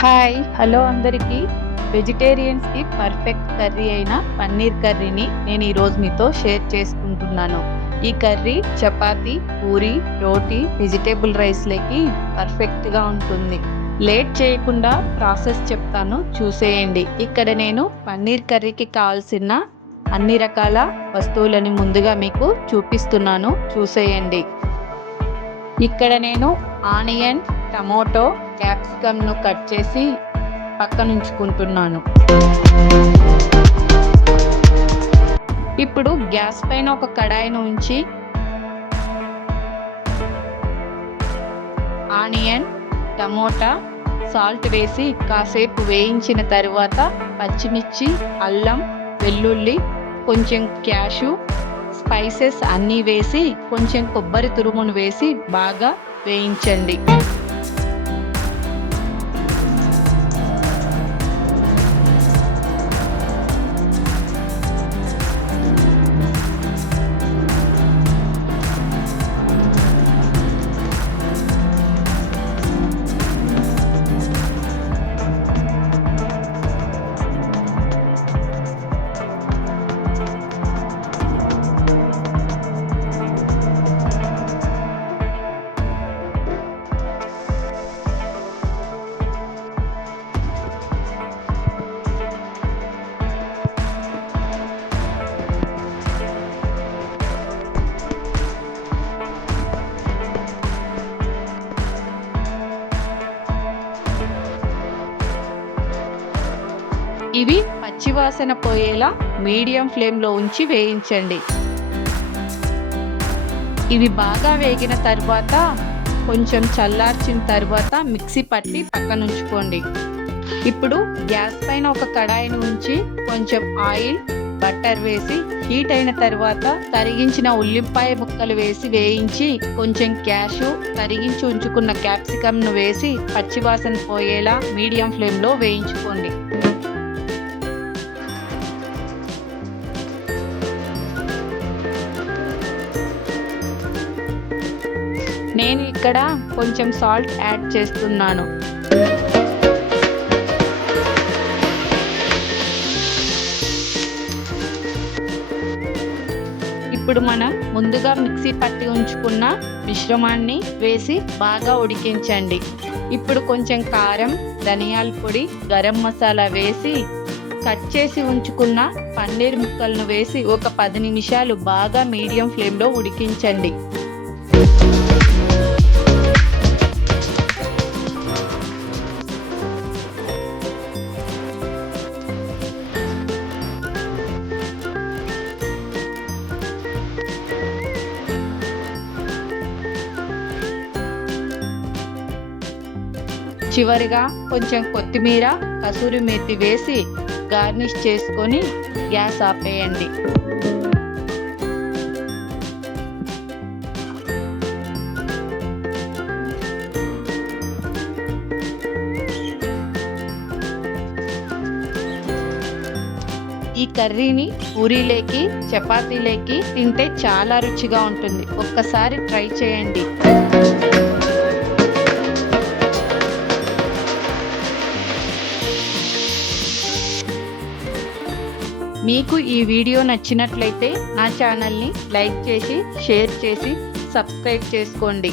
Hi! Hello అందరికీ. వెజిటేరియన్స్‌కి perfect curry అయిన పన్నీర్ కర్రీని నేను ఈరోజు మీతో షేర్ చేసుకుంటున్నాను. ఈ కర్రీ చపాతీ, పూరి, రోటీ, వెజిటబుల్ రైస్‌లోకి పర్ఫెక్ట్‌గా ఉంటుంది. లేట్ చేయకుండా ప్రాసెస్ చెప్తాను, చూసేయండి. ఇక్కడ నేను పన్నీర్ కర్రీకి కావాల్సిన అన్ని రకాల వస్తువులని ముందుగా మీకు చూపిస్తున్నాను, చూసేయండి. ఇక్కడ నేను ఆనియన్, టమోటో, క్యాప్సికమ్‌ను కట్ చేసి పక్కనుంచుకుంటున్నాను. ఇప్పుడు గ్యాస్ పైన ఒక కడాయిని ఉంచి ఆనియన్, టమోటా, సాల్ట్ వేసి కాసేపు వేయించిన తరువాత పచ్చిమిర్చి, అల్లం, వెల్లుల్లి, కొంచెం క్యాషు, స్పైసెస్ అన్నీ వేసి కొంచెం కొబ్బరి తురుమును వేసి బాగా వేయించండి. ఇవి పచ్చివాసన పోయేలా మీడియం ఫ్లేమ్లో ఉంచి వేయించండి. ఇవి బాగా వేగిన తర్వాత కొంచెం చల్లార్చిన తర్వాత మిక్సీ పట్టి పక్కనుంచుకోండి. ఇప్పుడు గ్యాస్ పైన ఒక కడాయిని ఉంచి కొంచెం ఆయిల్, బటర్ వేసి హీట్ అయిన తర్వాత తరిగించిన ఉల్లిపాయ ముక్కలు వేసి వేయించి కొంచెం క్యాషు, తరిగించి ఉంచుకున్న క్యాప్సికమ్ను వేసి పచ్చివాసన పోయేలా మీడియం ఫ్లేమ్లో వేయించుకోండి. నేను ఇక్కడ కొంచెం సాల్ట్ యాడ్ చేస్తున్నాను. ఇప్పుడు మనం ముందుగా మిక్సీ పట్టి ఉంచుకున్న మిశ్రమాన్ని వేసి బాగా ఉడికించండి. ఇప్పుడు కొంచెం కారం, ధనియాల పొడి, గరం మసాలా వేసి కట్ చేసి ఉంచుకున్న పన్నీర్ ముక్కలను వేసి ఒక 10 నిమిషాలు బాగా మీడియం ఫ్లేమ్లో ఉడికించండి. చివరిగా కొంచెం కొత్తిమీర, కసూరి మేతి వేసి గార్నిష్ చేసుకొని గ్యాస్ ఆపేయండి. ఈ కర్రీని పూరీలేకి, చపాతీలేకి తింటే చాలా రుచిగా ఉంటుంది. ఒక్కసారి ట్రై చేయండి. మీకు ఈ వీడియో నచ్చినట్లయితే నా ఛానల్ని లైక్ చేసి, షేర్ చేసి, సబ్స్క్రైబ్ చేసుకోండి.